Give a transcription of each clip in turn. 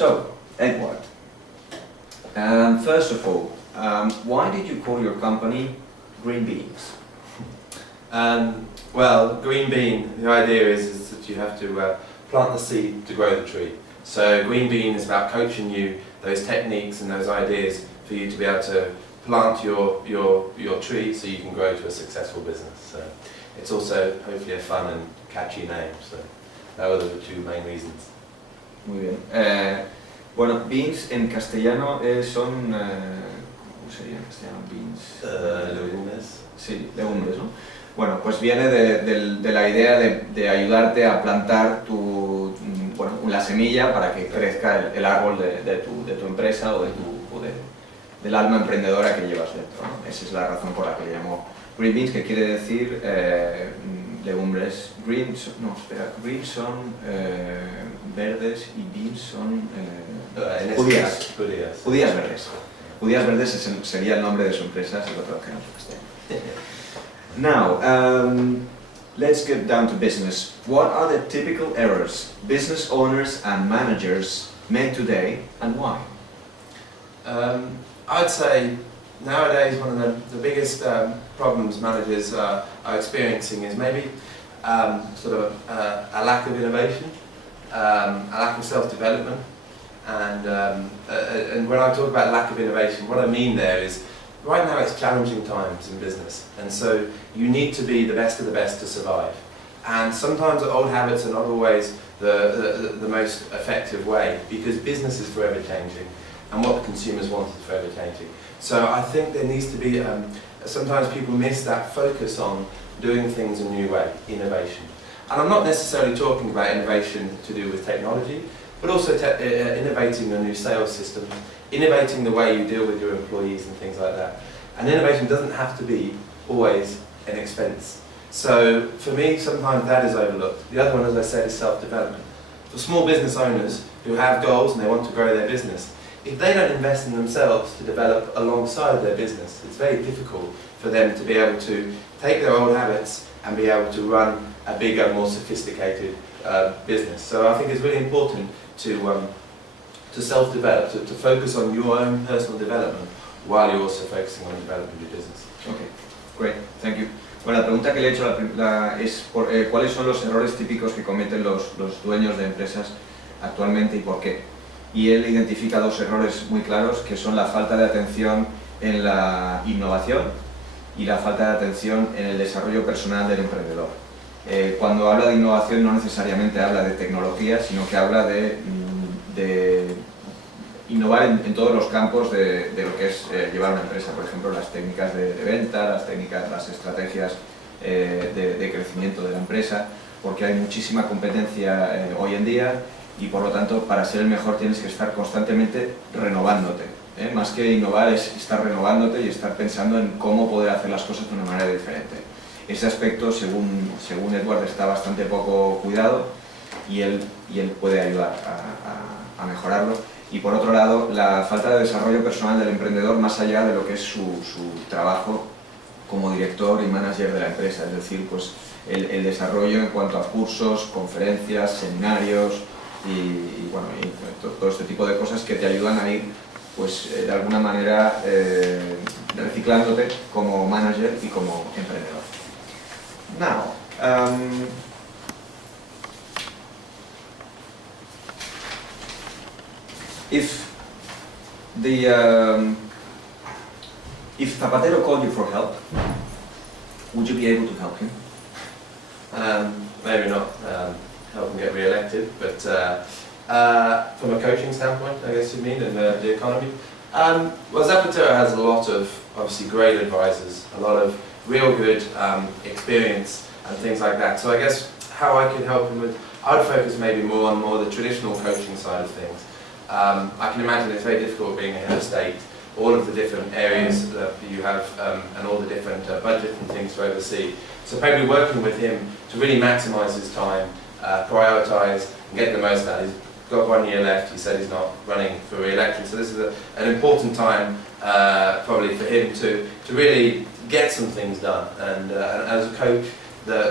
So, Edward, first of all, why did you call your company Green Beans? Well, green bean, the idea is that you have to plant the seed to grow the tree. So green bean is about coaching you those techniques and those ideas for you to be able to plant your tree so you can grow to a successful business. So it's also hopefully a fun and catchy name. So those are the two main reasons. Muy bien. Bueno, beans en castellano son... ¿cómo sería en castellano? Beans... legumbres. Sí, legumbres, ¿no? Bueno, pues viene de la idea de ayudarte a plantar la semilla para que crezca el árbol de tu empresa o del alma emprendedora que llevas dentro, ¿no? Esa es la razón por la que le llamo Green Beans, que quiere decir legumbres. Green son verdes y beans son judías. Judías verdes. Judías verdes sería el nombre de su empresa si lo trabajamos en castellano. Now, let's get down to business. What are the typical errors business owners and managers make today, and why? I'd say nowadays one of the biggest problems managers are experiencing is maybe sort of a lack of innovation, a lack of self-development, and when I talk about lack of innovation, what I mean there is right now it's challenging times in business, and so you need to be the best of the best to survive. And sometimes old habits are not always the most effective way, because business is forever changing, and what the consumers want is forever changing. So I think there needs to be, sometimes people miss that focus on doing things a new way, innovation. And I'm not necessarily talking about innovation to do with technology, but also innovating a new sales system, innovating the way you deal with your employees and things like that. And innovation doesn't have to be always an expense. So for me, sometimes that is overlooked. The other one, as I said, is self-development. For small business owners who have goals and they want to grow their business, if they don't invest in themselves to develop alongside their business, it's very difficult for them to be able to take their old habits and be able to run a bigger, more sophisticated business. So I think it's really important to self-develop, to focus on your own personal development while you're also focusing on developing your business. Okay, great, thank you. Bueno, la pregunta que le he hecho es ¿cuáles son los errores típicos que cometen los dueños de empresas actualmente y por qué? Y él identifica dos errores muy claros, que son la falta de atención en la innovación y la falta de atención en el desarrollo personal del emprendedor. Cuando habla de innovación no necesariamente habla de tecnología, sino que habla de innovar en todos los campos de lo que es llevar una empresa, por ejemplo, las técnicas de venta, las estrategias de crecimiento de la empresa, porque hay muchísima competencia hoy en día y por lo tanto para ser el mejor tienes que estar constantemente renovándote. Más que innovar es estar renovándote y estar pensando en cómo poder hacer las cosas de una manera diferente. Ese aspecto, según Edward, está bastante poco cuidado y él puede ayudar a mejorarlo. Y por otro lado, la falta de desarrollo personal del emprendedor más allá de lo que es su trabajo como director y manager de la empresa, es decir, pues el desarrollo en cuanto a cursos, conferencias, seminarios y todo este tipo de cosas que te ayudan a ir pues de alguna manera reciclándote como manager y como emprendedor. Now, if Zapatero called you for help, would you be able to help him? Maybe not help him get re-elected, but from a coaching standpoint, I guess you mean, in the economy. Well, Zapatero has a lot of obviously great advisors, a lot of real good experience and things like that. So I guess how I could help him with, I would focus maybe more on the traditional coaching side of things. I can imagine it's very difficult being a head of state, all of the different areas that you have and all the different budgets and things to oversee. So probably working with him to really maximise his time, prioritise and get the most out. He's got 1 year left, he said he's not running for re-election, so this is an important time probably for him to really get some things done. And as a coach,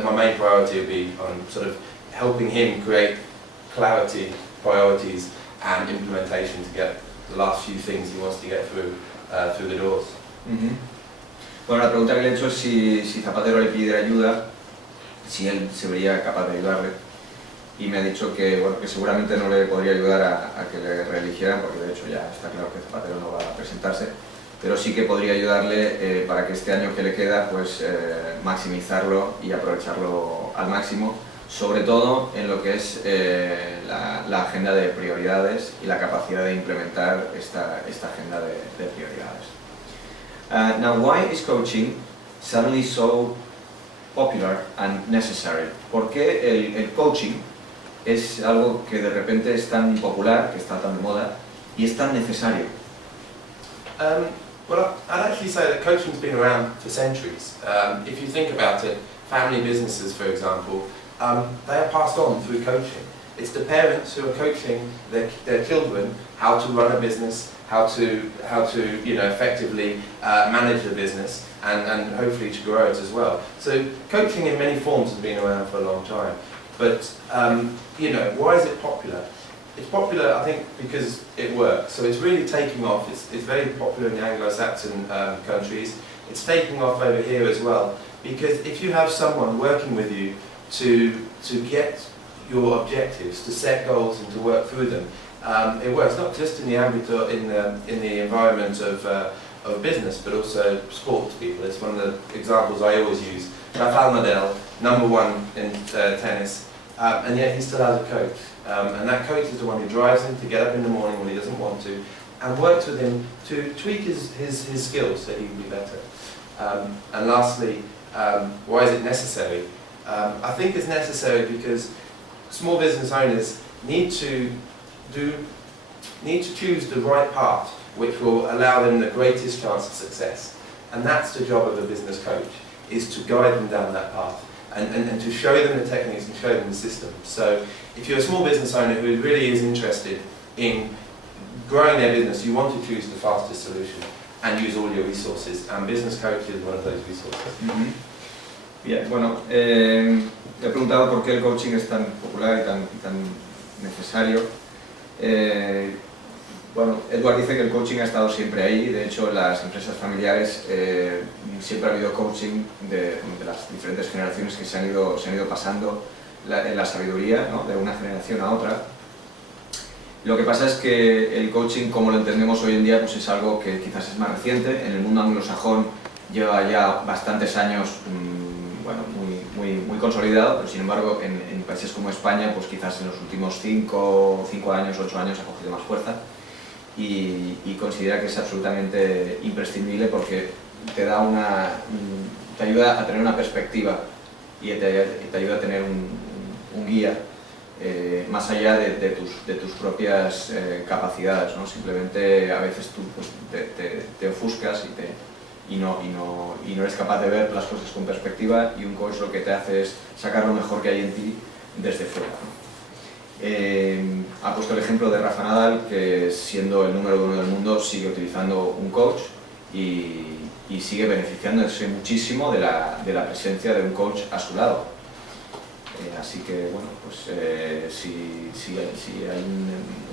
my main priority would be on sort of helping him create clarity, priorities, and implementation to get the last few things he wants to get through the doors. Bueno, la pregunta que le he hecho es si Zapatero le pidiera ayuda, si él se vería capaz de ayudarle. Y me ha dicho que, bueno, que seguramente no le podría ayudar a que le reeligieran, porque de hecho ya está claro que Zapatero no va a presentarse, pero sí que podría ayudarle para que este año que le queda, pues maximizarlo y aprovecharlo al máximo, sobre todo en lo que es la agenda de prioridades y la capacidad de implementar esta agenda de prioridades. Now, why is coaching suddenly so popular and necessary? ¿Por qué el coaching es algo que de repente es tan popular, que está tan de moda y es tan necesario? Well, I'd actually say that coaching's been around for centuries. If you think about it, family businesses, for example, they are passed on through coaching. It's the parents who are coaching their children how to run a business, how to effectively manage the business, and hopefully to grow it as well. So coaching in many forms has been around for a long time. But why is it popular? It's popular, I think, because it works. So it's really taking off. It's very popular in the Anglo-Saxon countries. It's taking off over here as well. Because if you have someone working with you to get your objectives, to set goals and to work through them, it works not just in the in the environment of business, but also sports people. It's one of the examples I always use. Rafael Nadal, #1 in tennis, and yet he still has a coach. And that coach is the one who drives him to get up in the morning when he doesn't want to, and works with him to tweak his skills so he can be better. And lastly, why is it necessary? I think it's necessary because small business owners need to choose the right path which will allow them the greatest chance of success. And that's the job of a business coach, is to guide them down that path and to show them the techniques and show them the system. So if you're a small business owner who really is interested in growing their business, you want to choose the fastest solution and use all your resources, and business coach is one of those resources. Bien, bueno, le he preguntado por qué el coaching es tan popular y tan necesario. Bueno, Edward dice que el coaching ha estado siempre ahí. De hecho, en las empresas familiares siempre ha habido coaching de las diferentes generaciones que se han ido pasando en la sabiduría, ¿no?, de una generación a otra. Lo que pasa es que el coaching, como lo entendemos hoy en día, pues es algo que quizás es más reciente. En el mundo anglosajón lleva ya bastantes años muy consolidado, pero sin embargo en países como España, pues quizás en los últimos 5 años, 8 años ha cogido más fuerza y considera que es absolutamente imprescindible porque te ayuda a tener una perspectiva y te ayuda a tener un guía más allá de tus propias capacidades, ¿no? Simplemente a veces tú pues, te ofuscas y no eres capaz de ver las cosas con perspectiva, y un coach lo que te hace es sacar lo mejor que hay en ti desde fuera, ¿no? Ha puesto el ejemplo de Rafa Nadal, que siendo el número 1 del mundo sigue utilizando un coach y sigue beneficiándose muchísimo de la presencia de un coach a su lado. Así que, bueno, pues si hay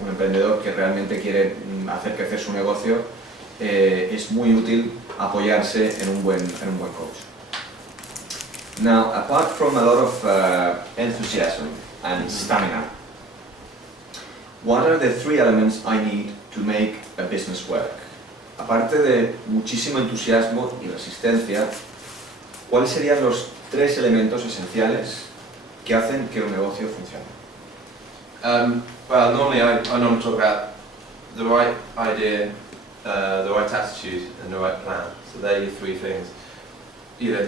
un emprendedor que realmente quiere hacer crecer su negocio, es muy útil apoyarse en un buen coach. Now, apart from a lot of enthusiasm and stamina, what are the 3 elements I need to make a business work? Aparte de muchísimo entusiasmo y resistencia, ¿cuáles serían los 3 elementos esenciales que hacen que un negocio funcione? Well, normally I normally talk about the right idea, the right attitude and the right plan. So they're your 3 things.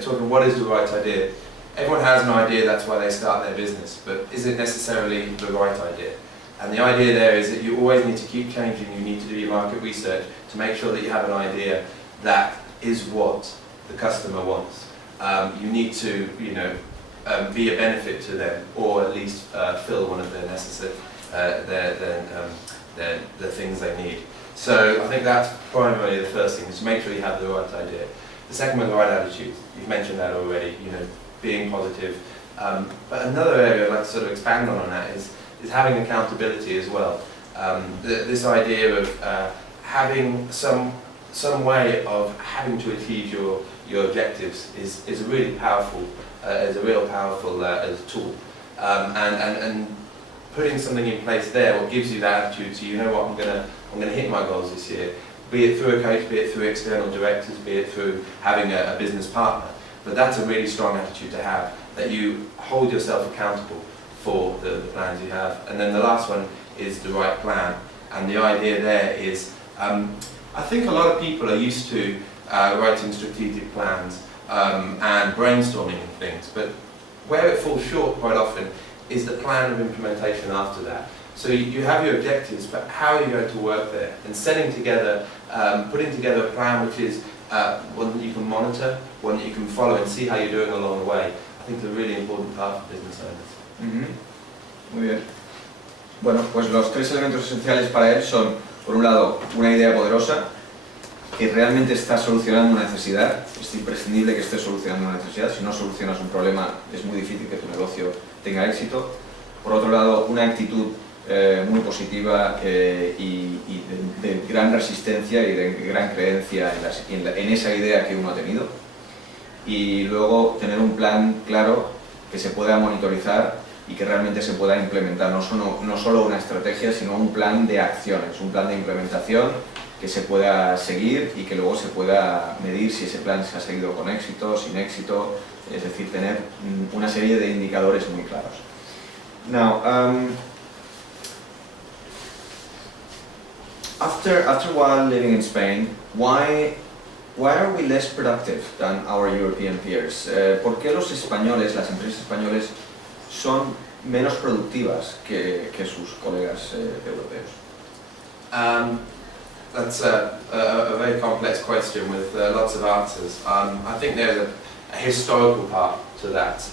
Talking what is the right idea. Everyone has an idea, that's why they start their business, but is it necessarily the right idea? And the idea there is that you always need to keep changing, you need to do your market research to make sure that you have an idea that is what the customer wants. You need to, be a benefit to them, or at least fill one of their necessary, the things they need. So I think that's primarily the first thing, is to make sure you have the right idea. The second one, the right attitude. You've mentioned that already, being positive. But another area I'd like to sort of expand on that is having accountability as well. This idea of having some way of having to achieve your objectives is a really powerful, tool, and putting something in place there, what gives you that attitude to, you know what, I'm gonna hit my goals this year, be it through a coach, be it through external directors, be it through having a business partner. But that's a really strong attitude to have, that you hold yourself accountable for the plans you have. And then the last one is the right plan. And the idea there is, I think a lot of people are used to writing strategic plans and brainstorming and things, but where it falls short quite often is the plan of implementation after that. So you have your objectives, but how are you going to work there? And setting together, putting together a plan which is one that you can monitor, one that you can follow and see how you're doing along the way, I think is a really important part for business owners. Muy bien. Bueno, pues los tres elementos esenciales para él son, por un lado, una idea poderosa que realmente está solucionando una necesidad. Es imprescindible que esté solucionando una necesidad. Si no solucionas un problema, es muy difícil que tu negocio tenga éxito. Por otro lado, una actitud muy positiva y de gran resistencia y de gran creencia en esa idea que uno ha tenido. Y luego tener un plan claro que se pueda monitorizar y que realmente se pueda implementar, no solo una estrategia, sino un plan de acciones, un plan de implementación que se pueda seguir y que luego se pueda medir si ese plan se ha seguido con éxito, sin éxito, es decir, tener una serie de indicadores muy claros. Now, after a while living in Spain, why are we less productive than our European peers? ¿Por qué los españoles, las empresas españoles, son menos productivas que sus colegas europeos? That's a very complex question with lots of answers. I think there's a historical part to that,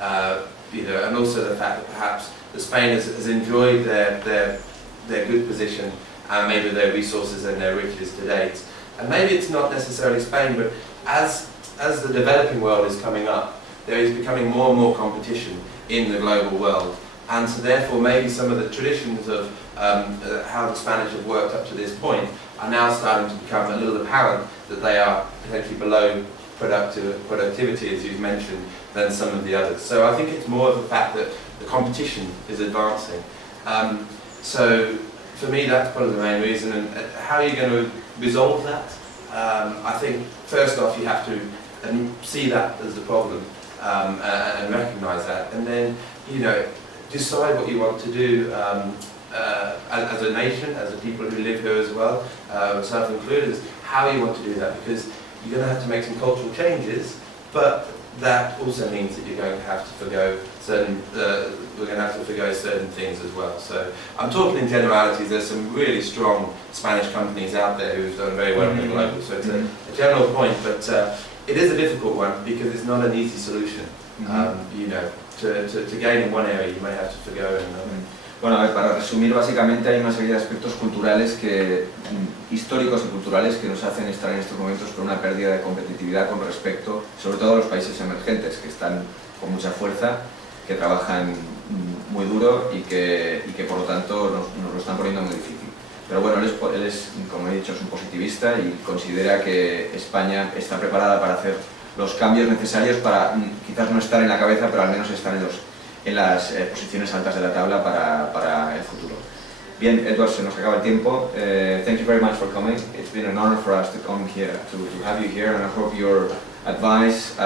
and also the fact that perhaps Spain has enjoyed their good position and maybe their resources and their riches to date. And maybe it's not necessarily Spain, but as the developing world is coming up, there is becoming more and more competition in the global world. And so therefore maybe some of the traditions of how the Spanish have worked up to this point are now starting to become a little apparent that they are potentially below productivity, as you've mentioned, than some of the others. So I think it's more of the fact that the competition is advancing. So for me that's probably the main reason. And how are you going to resolve that? I think first off you have to see that as the problem and recognise that, and then decide what you want to do as a nation, as a people who live here as well, self-included, how you want to do that, because you're going to have to make some cultural changes, but that also means that you're going to have to forgo certain things as well. So I'm talking in generalities. There's some really strong Spanish companies out there who've done very well in the global, so it's a general point, but it is a difficult one because it's not an easy solution. To gain in one area you may have to forgo in another. Bueno, a ver, para resumir, básicamente hay una serie de aspectos culturales históricos y culturales que nos hacen estar en estos momentos con una pérdida de competitividad con respecto, sobre todo a los países emergentes, que están con mucha fuerza, que trabajan muy duro y que por lo tanto nos lo están poniendo muy difícil. Pero bueno, él es, como he dicho, es un positivista y considera que España está preparada para hacer los cambios necesarios para quizás no estar en la cabeza, pero al menos estar en las posiciones altas de la tabla para el futuro. Bien, Edward, se nos acaba el tiempo. Thank you very much for coming. It's been an honor for us to come here, to have you here, and I hope your advice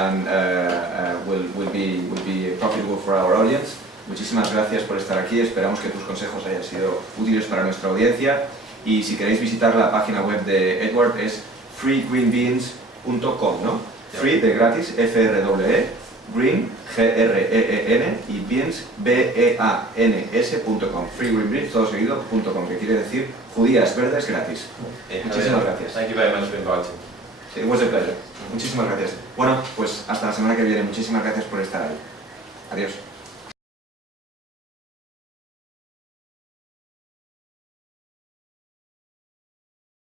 will be profitable for our audience. Muchísimas gracias por estar aquí. Esperamos que tus consejos hayan sido útiles para nuestra audiencia. Y si queréis visitar la página web de Edward es freegreenbeans.com, ¿no? Free de gratis, F-R-E, Green, G-R-E-E-N, y Beans, B-E-A-N-S.com. freegreenbeans, todo seguido.com, que quiere decir judías verdes gratis. Muchísimas gracias. Thank you very much for inviting. It was a pleasure. Muchísimas gracias. Bueno, pues hasta la semana que viene. Muchísimas gracias por estar ahí. Adiós.